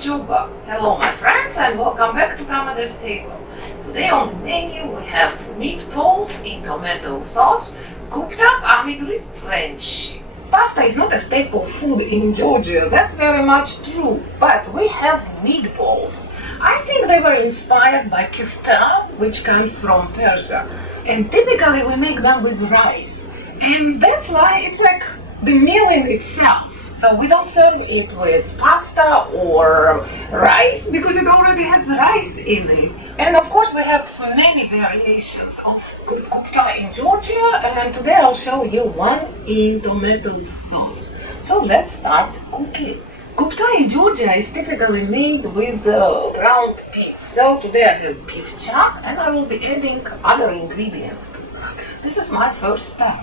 Juba. Hello my friends and welcome back to Tama's table. Today on the menu we have meatballs in tomato sauce, cooked up amigris strange. Pasta is not a staple food in Georgia, that's very much true, but we have meatballs. I think they were inspired by kufta, which comes from Persia, and typically we make them with rice, and that's why it's like the meal in itself. So we don't serve it with pasta or rice because it already has rice in it. And of course we have many variations of kufta in Georgia, and today I'll show you one in tomato sauce. So let's start cooking. Kufta in Georgia is typically made with ground beef. So today I have beef chuck and I will be adding other ingredients to that. This is my first step.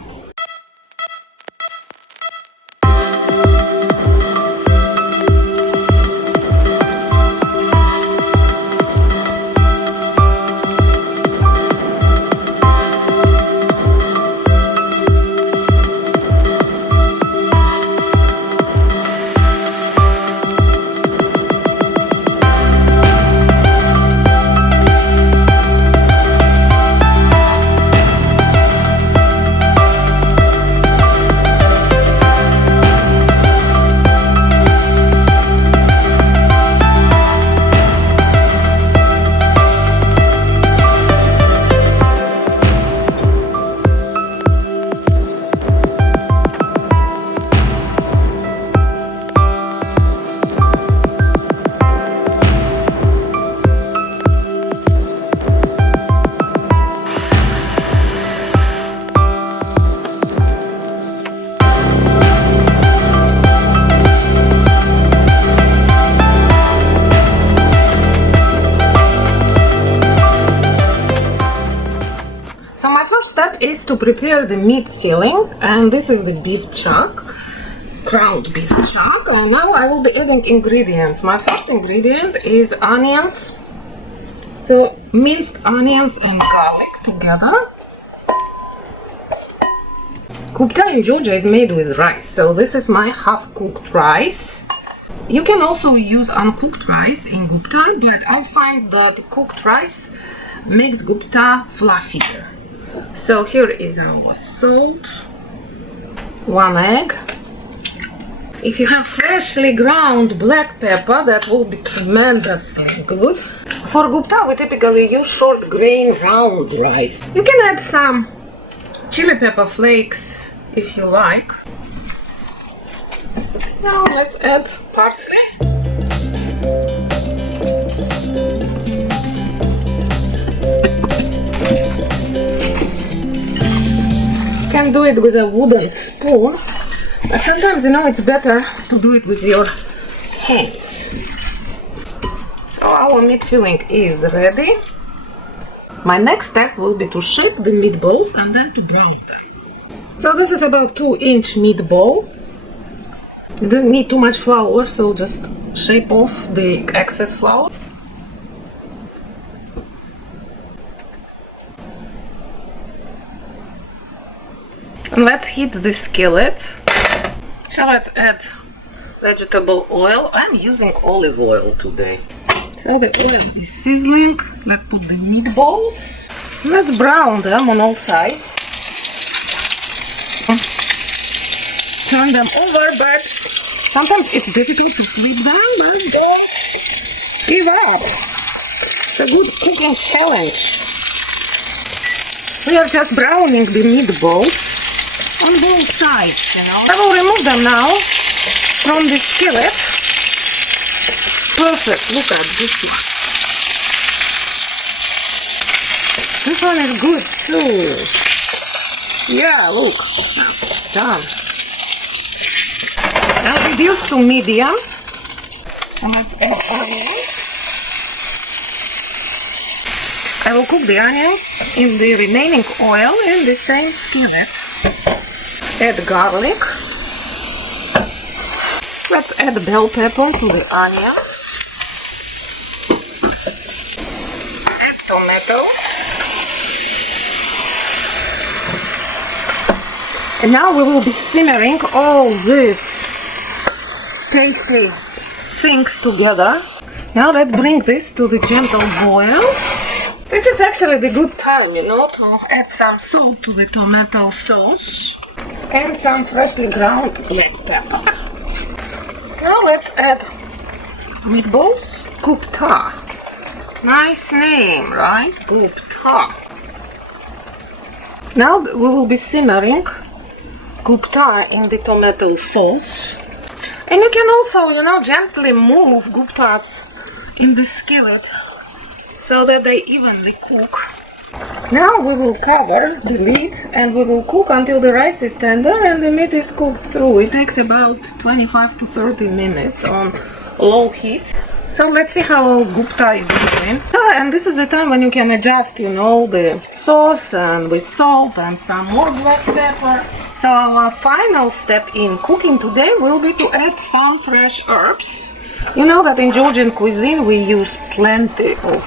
So my first step is to prepare the meat filling, and this is the beef chuck, ground beef chuck, and now I will be adding ingredients. My first ingredient is onions, so minced onions and garlic together. Kufta in Georgia is made with rice, so this is my half-cooked rice. You can also use uncooked rice in Gupta, but I find that cooked rice makes Gupta fluffier. So here is our salt, 1 egg. If you have freshly ground black pepper, that will be tremendously good. For Gupta, we typically use short grain round rice. You can add some chili pepper flakes if you like. Now let's add parsley. You can do it with a wooden spoon, but sometimes it's better to do it with your hands. So our meat filling is ready. My next step will be to shape the meatballs and then to brown them. So this is about 2-inch meatball. You don't need too much flour, so just shape off the excess flour. And let's heat the skillet. So let's add vegetable oil. I'm using olive oil today. So the oil is sizzling. Let's put the meatballs. Let's brown them on all sides. Turn them over, but sometimes it's difficult to flip them, but don't give up. It's a good cooking challenge. We are just browning the meatballs on both sides, I will remove them now from the skillet. Perfect, look at this one. This one is good too. Yeah, look, done. Now reduce to medium. And let's add onions. I will cook the onions in the remaining oil in the same skillet. Add garlic. Let's add bell pepper to the onions. Add tomato. And now we will be simmering all this tasty things together. Now let's bring this to the gentle boil. This is actually the good time, you know, to add some salt to the tomato sauce and some freshly ground black pepper. Now let's add meatballs. Gupta. Nice name, right? Gupta. Now we will be simmering Gupta in the tomato sauce. And you can also, you know, gently move Guptas in the skillet so that they evenly cook. Now we will cover the lid and we will cook until the rice is tender and the meat is cooked through. It takes about 25 to 30 minutes on low heat. So let's see how Gupta is doing. And this is the time when you can adjust, you know, the sauce and with salt and some more black pepper. So our final step in cooking today will be to add some fresh herbs. You know that in Georgian cuisine we use plenty of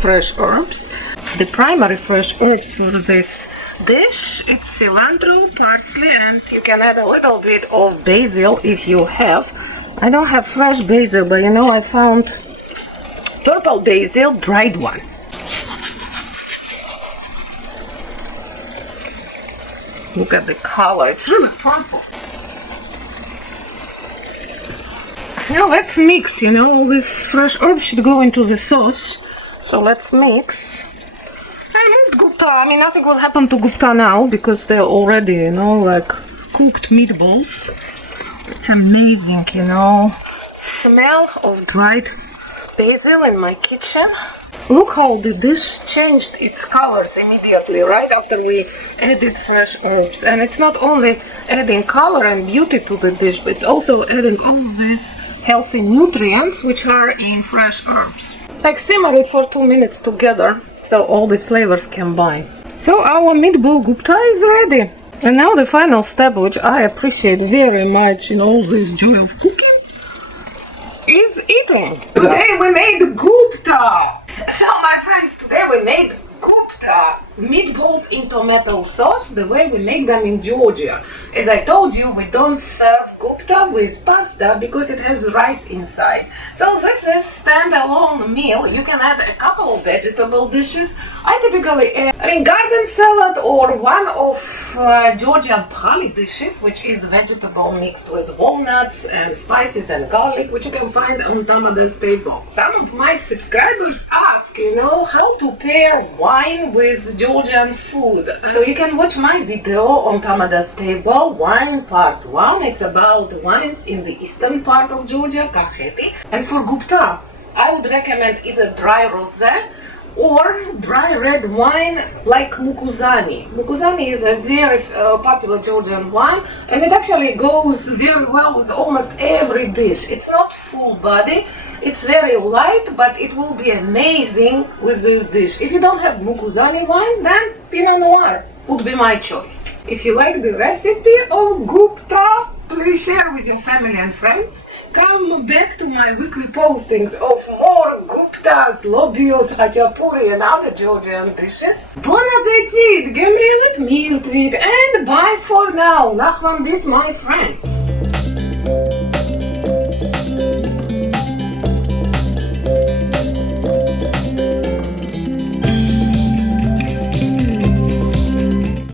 fresh herbs. The primary fresh herbs for this dish, it's cilantro, parsley, and you can add a little bit of basil if you have. I don't have fresh basil, but you know, I found purple basil, dried one. Look at the color, it's really purple. Now let's mix, you know, all this fresh herb should go into the sauce. So let's mix. I moved Gupta, I mean nothing will happen to Gupta now because they're already, you know, like cooked meatballs. It's amazing, you know, smell of dried basil in my kitchen. Look how the dish changed its colors immediately, right after we added fresh herbs. And it's not only adding color and beauty to the dish, but it's also adding all these healthy nutrients which are in fresh herbs. Like simmer it for 2 minutes together so all these flavors combine. So our meatball Gupta is ready. And now the final step, which I appreciate very much in all this joy of cooking, is eating. Today we made Gupta. So my friends, today we made Gupta meatballs in tomato sauce, the way we make them in Georgia. As I told you, we don't serve Gupta with pasta because it has rice inside. So this is standalone meal. You can add a couple of vegetable dishes. I typically add garden salad or one of Georgian pali dishes, which is vegetable mixed with walnuts and spices and garlic, which you can find on Tamada's table. Some of my subscribers ask, you know, how to pair wine with Georgian food. So you can watch my video on Tamada's table, wine part 1. It's about wines in the eastern part of Georgia, Kaheti. And for Gupta, I would recommend either dry rosé or dry red wine like Mukuzani. Mukuzani is a very popular Georgian wine and it actually goes very well with almost every dish. It's not full body, it's very light, but it will be amazing with this dish. If you don't have Mukuzani wine, then Pinot Noir would be my choice. If you like the recipe of Gupta, please share with your family and friends. Come back to my weekly postings of more Guptas, lobios, khachapuri and other Georgian dishes. Bon appetit, gemrilit meal tweet, and bye for now. Nachman this, my friends.